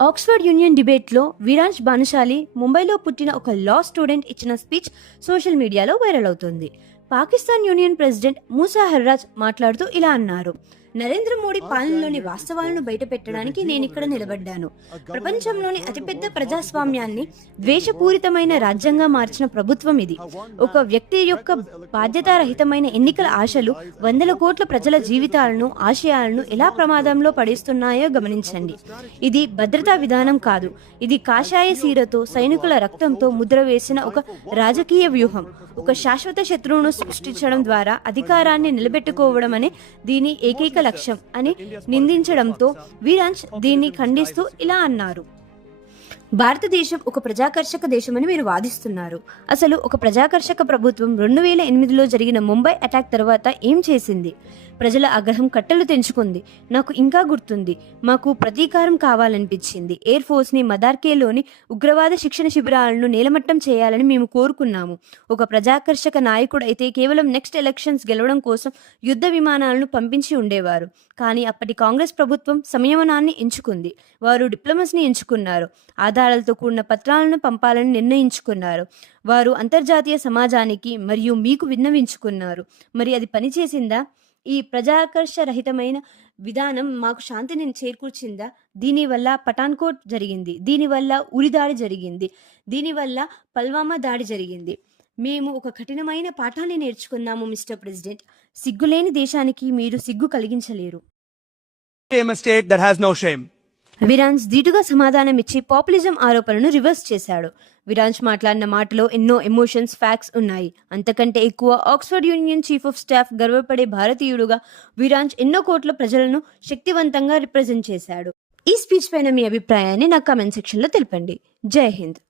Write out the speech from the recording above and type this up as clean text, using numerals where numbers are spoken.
Oxford union డిబేట్లో విరాంజ్ బానుశాలి ముంబైలో పుట్టిన ఒక లా స్టూడెంట్ ఇచ్చిన స్పీచ్ సోషల్ మీడియాలో వైరల్ అవుతుంది. పాకిస్తాన్ యూనియన్ ప్రెసిడెంట్ మూసా హర్రాజ్ మాట్లాడుతూ ఇలా అన్నారు: నరేంద్ర మోడీ పాలనలోని వాస్తవాలను బయటపెట్టడానికి నేనిక్కడ నిలబడ్డాను. ప్రపంచంలోని అతిపెద్ద ప్రజాస్వామ్యాన్ని ద్వేషపూరితమైన రాజ్యంగా మార్చిన ప్రభుత్వం ఇది. ఒక వ్యక్తి యొక్క బాధ్యతారహితమైన ఎన్నికల ఆశలు వందల కోట్ల ప్రజల జీవితాలను, ఆశయాలను ఎలా ప్రమాదంలో పడేస్తున్నాయో గమనించండి. ఇది భద్రతా విధానం కాదు, ఇది కాషాయ సీరతో, సైనికుల రక్తంతో ముద్ర వేసిన ఒక రాజకీయ వ్యూహం. ఒక శాశ్వత శత్రువును సృష్టించడం ద్వారా అధికారాన్ని నిలబెట్టుకోవడం అనే దీని ఏకైక లక్ష్యం అని నిందించడంతో విరాంజ్ దీన్ని ఖండిస్తూ ఇలా అన్నారు: భారతదేశం ఒక ప్రజాకర్షక దేశమని మీరు వాదిస్తున్నారు. అసలు ఒక ప్రజాకర్షక ప్రభుత్వం 2008లో జరిగిన ముంబై అటాక్ తర్వాత ఏం చేసింది? ప్రజల ఆగ్రహం కట్టలు తెంచుకుంది. నాకు ఇంకా గుర్తుంది, మాకు ప్రతీకారం కావాలనిపించింది. ఎయిర్ ఫోర్స్ని మదార్కేలోని ఉగ్రవాద శిక్షణ శిబిరాలను నేలమట్టం చేయాలని మేము కోరుకున్నాము. ఒక ప్రజాకర్షక నాయకుడు అయితే కేవలం నెక్స్ట్ ఎలక్షన్స్ గెలవడం కోసం యుద్ధ విమానాలను పంపించి ఉండేవారు. కానీ అప్పటి కాంగ్రెస్ ప్రభుత్వం సంయమనాన్ని ఎంచుకుంది. వారు డిప్లొమసీని ఎంచుకున్నారు. ఆధారాలతో కూడిన పత్రాలను పంపాలని నిర్ణయించుకున్నారు. వారు అంతర్జాతీయ సమాజానికి మరియు మీకు విన్నవించుకున్నారు. మరి అది పనిచేసిందా? ఈ ప్రజాకర్షరహితమైన విధానం మాకు శాంతిని చేకూర్చిందా? దీనివల్ల పఠాన్కోట్ జరిగింది, దీనివల్ల ఉరి దాడి జరిగింది, దీనివల్ల పల్వామా దాడి జరిగింది. మేము ఒక కఠినమైన పాఠాన్ని నేర్చుకున్నాము మిస్టర్ ప్రెసిడెంట్. సిగ్గులేని దేశానికి మీరు సిగ్గు కలిగించలేరు. విరాంజ్ ధీటుగా సమాధానమిచ్చి పాపులిజం ఆరోపణను రివర్స్ చేశాడు. విరాంజ్ మాట్లాడిన మాటలో ఎన్నో ఎమోషన్స్, ఫ్యాక్ట్స్ ఉన్నాయి. అంతకంటే ఎక్కువ Oxford union chief of staff గర్వపడే భారతీయుడుగా విరాంజ్ ఎన్నో కోట్ల ప్రజలను శక్తివంతంగా రిప్రజెంట్ చేశాడు. ఈ స్పీచ్ పైన మీ అభిప్రాయాన్ని నా కామెంట్ సెక్షన్లో తెలపండి. జై హింద్.